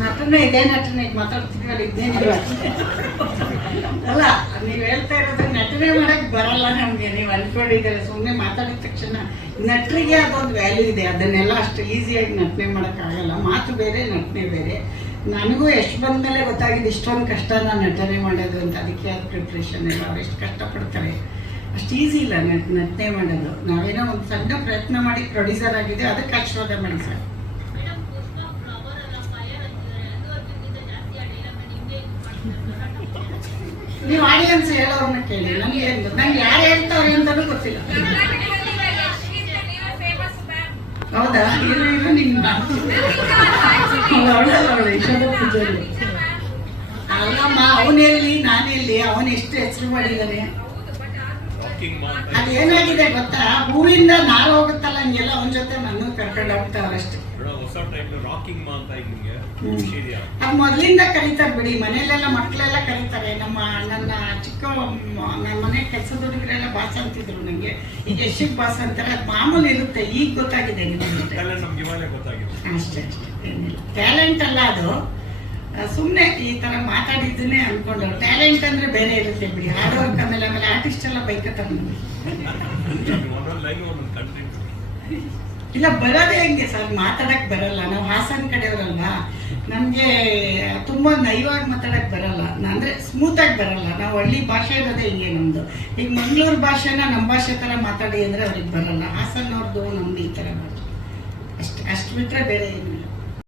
ನಟನೆ ಇದೇ ನಟನೆ ಮಾತಾಡ್ತಿದ್ದೀವಿ ಇದ್ದೇನೆ ಅಲ್ಲ, ನೀವು ಹೇಳ್ತಾ ಇರೋದು ನಟನೆ ಮಾಡಕ್ ಬರಲ್ಲ ನಮ್ಗೆ, ನೀವು ಅನ್ಕೊಂಡಿದ್ದೀರ. ಸುಮ್ಮನೆ ಮಾತಾಡಿದ ತಕ್ಷಣ ನಟರಿಗೆ ಅದೊಂದು ವ್ಯಾಲ್ಯೂ ಇದೆ, ಅದನ್ನೆಲ್ಲ ಅಷ್ಟು ಈಸಿಯಾಗಿ ನಟನೆ ಮಾಡೋಕ್ಕಾಗಲ್ಲ. ಮಾತು ಬೇರೆ, ನಟನೆ ಬೇರೆ. ನನಗೂ ಎಷ್ಟು ಬಂದಮೇಲೆ ಗೊತ್ತಾಗಿದೆ ಇಷ್ಟೊಂದು ಕಷ್ಟ ನಾನು ನಟನೆ ಮಾಡೋದು ಅಂತ. ಅದಕ್ಕೆ ಅದು ಪ್ರಿಪ್ರೇಷನ್ ಎಲ್ಲ ಅವ್ರು ಎಷ್ಟು ಕಷ್ಟಪಡ್ತಾರೆ, ಅಷ್ಟು ಈಸಿ ಇಲ್ಲ ನಟನೆ ಮಾಡೋದು. ನಾವೇನೋ ಒಂದು ಸಣ್ಣ ಪ್ರಯತ್ನ ಮಾಡಿ ಪ್ರೊಡ್ಯೂಸರ್ ಆಗಿದ್ದೀವಿ, ಅದಕ್ಕೆ ಆಶೀರ್ವಾದ ಮಾಡಿ ಸರ್. ನೀವು ಆಡಿಯನ್ಸ್ ಹೇಳೋರ್ನ ಕೇಳಿ, ನಂಗೆ ಯಾರು ಹೇಳ್ತಾವ್ರೆ ಅಂತಲೂ ಗೊತ್ತಿಲ್ಲ. ಹೌದಾ? ಇಲ್ಲ ನಿಮ್ಗೆ ಅಲ್ಲಮ್ಮ, ಅವನೆಲ್ಲಿ ನಾನೆಲ್ಲಿ, ಅವನು ಎಷ್ಟು ಹೆಸರು ಮಾಡಿದ್ದಾನೆ. ಅದೇನಾಗಿದೆ ಗೊತ್ತಾ, ಹೂವಿಂದ ನಾರು ಹೋಗುತ್ತಲ್ಲ ಹಂಗೆಲ್ಲ ಅವನ ಜೊತೆ ನನ್ನ ಕರ್ಕೊಂಡು ಹೋಗ್ತಾವ್ರಷ್ಟೇ. ಅದು ಮೊದಲಿಂದ ಕರೀತಾರೆ ಬಿಡಿ, ಮನೆಯಲ್ಲೆಲ್ಲ ಮಕ್ಕಳೆಲ್ಲ ಕರೀತಾರೆ. ನನ್ನ ಚಿಕ್ಕ ನನ್ನ ಮನೆ ಕೆಲಸದ ಹುಡುಗರೆಲ್ಲ ಬಾಸ್ ಅಂತಿದ್ರು ನನಗೆ. ಈಗ ಯಶಿಕ್ ಬಾಸ್ ಅಂತಾರೆ, ಅದು ಮಾಮೂಲಿ ಇರುತ್ತೆ. ಈಗ ಗೊತ್ತಾಗಿದೆ ನಿಮಗೆ ಅಷ್ಟೇ, ಏನಿಲ್ಲ. ಟ್ಯಾಲೆಂಟ್ ಅಲ್ಲ ಅದು, ಸುಮ್ಮನೆ ಈ ಥರ ಮಾತಾಡಿದ್ದನ್ನೇ ಅಂದ್ಕೊಂಡವ್ರು. ಟ್ಯಾಲೆಂಟ್ ಅಂದರೆ ಬೇರೆ ಇರುತ್ತೆ ಬಿಡಿ. ಹಾರ್ಡ್ ಆಮೇಲೆ ಆರ್ಟಿಸ್ಟ್ ಎಲ್ಲ ಬೈಕತ್ತಾರೆ ನಮಗೆ. ಇಲ್ಲ ಬರೋದೇ ಹೆಂಗೆ ಸರ್, ಮಾತಾಡಕ್ಕೆ ಬರಲ್ಲ. ನಾವು ಹಾಸನ ಕಡೆಯವರಲ್ವಾ, ನಮಗೆ ತುಂಬ ನೈವಾಗಿ ಮಾತಾಡಕ್ಕೆ ಬರಲ್ಲ, ಅಂದರೆ ಸ್ಮೂತಾಗಿ ಬರಲ್ಲ. ನಾವು ಹಳ್ಳಿ ಭಾಷೆ ಇರೋದೇ ಹಿಂಗೆ ನಮ್ಮದು. ಈಗ ಮಂಗಳೂರು ಭಾಷೆನ ನಮ್ಮ ಭಾಷೆ ಥರ ಮಾತಾಡಿ ಅಂದರೆ ಅವ್ರಿಗೆ ಬರಲ್ಲ. ಹಾಸನವ್ರದ್ದು ನಮ್ದು ಈ ಥರ ಭಾಷೆ ಅಷ್ಟು ಬಿಟ್ಟರೆ ಬೇರೆ ಏನಿಲ್ಲ.